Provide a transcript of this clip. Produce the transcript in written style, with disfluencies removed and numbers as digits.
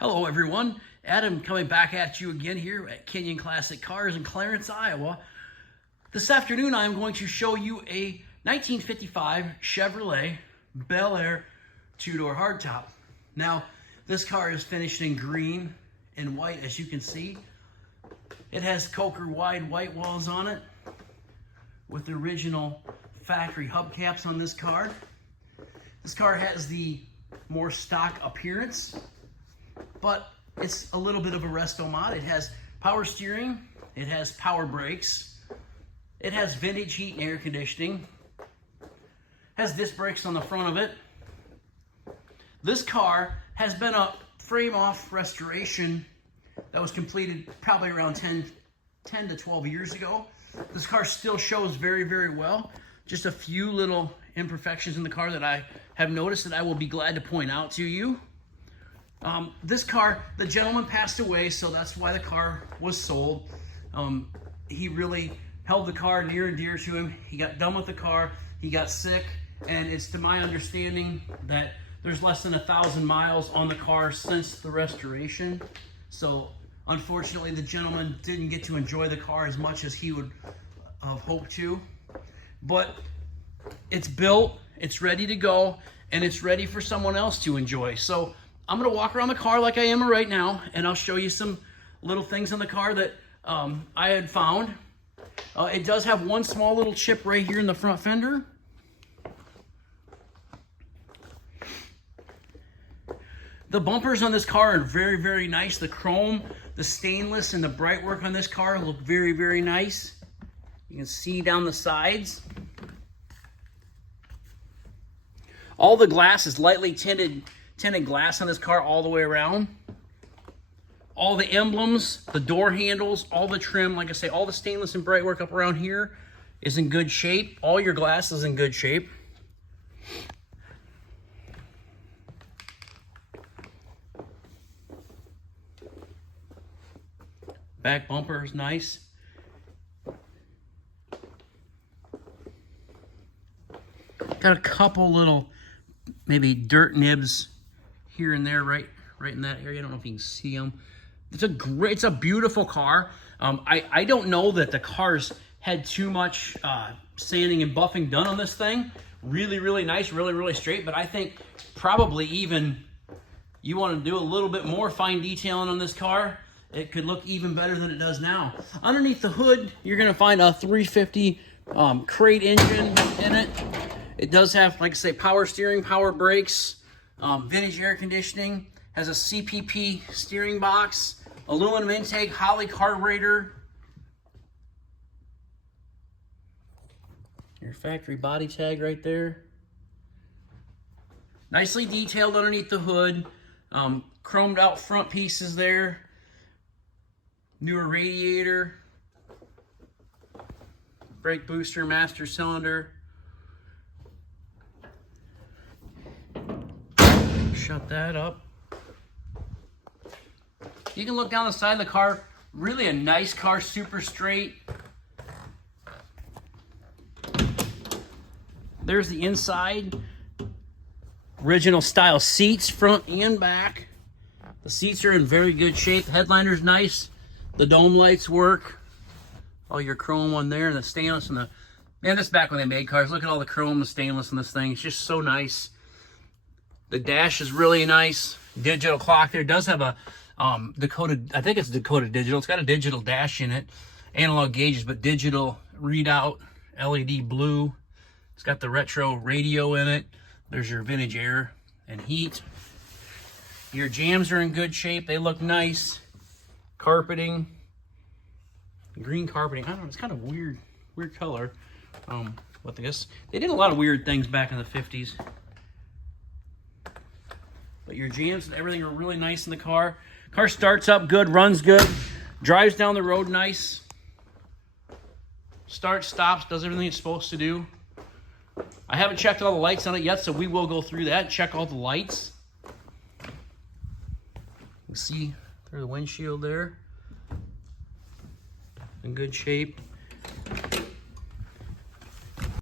Hello everyone, Adam coming back at you again here at Kenyon Classic Cars in Clarence, Iowa. This afternoon I'm going to show you a 1955 Chevrolet Belair two-door hardtop. Now this car is finished in green and white, as you can see. It has Coker wide white walls on it with the original factory hubcaps on this car. This car has the more stock appearance, but it's a little bit of a resto mod. It has power steering, it has power brakes, it has vintage heat and air conditioning, has disc brakes on the front of it. This car has been a frame-off restoration that was completed probably around 10 to 12 years ago. This car still shows very, very well. Just a few little imperfections in the car that I have noticed that I will be glad to point out to you. This car, the gentleman passed away, so that's why the car was sold. He really held the car near and dear to him. He got done with the car, he got sick, and it's to my understanding that there's less than 1,000 miles on the car since the restoration. So unfortunately, the gentleman didn't get to enjoy the car as much as he would have hoped to. But it's built, it's ready to go, and it's ready for someone else to enjoy. So I'm gonna walk around the car like I am right now, and I'll show you some little things on the car that I had found. It does have one small little chip right here in the front fender. The bumpers on this car are very, very nice. The chrome, the stainless, and the bright work on this car look very, very nice. You can see down the sides. All the glass is lightly tinted glass on this car all the way around. All the emblems, the door handles, all the trim, like I say, all the stainless and bright work up around here is in good shape. All your glass is in good shape. Back bumper is nice. Got a couple little maybe dirt nibs here and there, right in that area. I don't know if you can see them. It's a beautiful car. I don't know that the car's had too much sanding and buffing done on this thing. Really, really nice, really, really straight. But I think probably even you want to do a little bit more fine detailing on this car, it could look even better than it does now. Underneath the hood, you're going to find a 350 crate engine in it. It does have, like I say, power steering, power brakes, vintage air conditioning, has a CPP steering box, aluminum intake, Holley carburetor, your factory body tag right there. Nicely detailed underneath the hood, chromed out front pieces there, newer radiator, brake booster, master cylinder. Shut that up. You can look down the side of the car. Really a nice car, super straight. There's the inside. Original style seats, front and back. The seats are in very good shape. The headliner's nice. The dome lights work. All your chrome on there, and the stainless, and man, this is back when they made cars. Look at all the chrome and stainless in this thing. It's just so nice. The dash is really nice. Digital clock there. It does have a Dakota, I think it's Dakota Digital. It's got a digital dash in it. Analog gauges, but digital readout, LED blue. It's got the retro radio in it. There's your vintage air and heat. Your jams are in good shape. They look nice. Carpeting. Green carpeting. I don't know, it's kind of weird color. What I guess they did a lot of weird things back in the 50s. But your jams and everything are really nice in the car. Car starts up good, runs good, drives down the road nice. Starts, stops, does everything it's supposed to do. I haven't checked all the lights on it yet, so we will go through that, check all the lights. You can see through the windshield there. In good shape.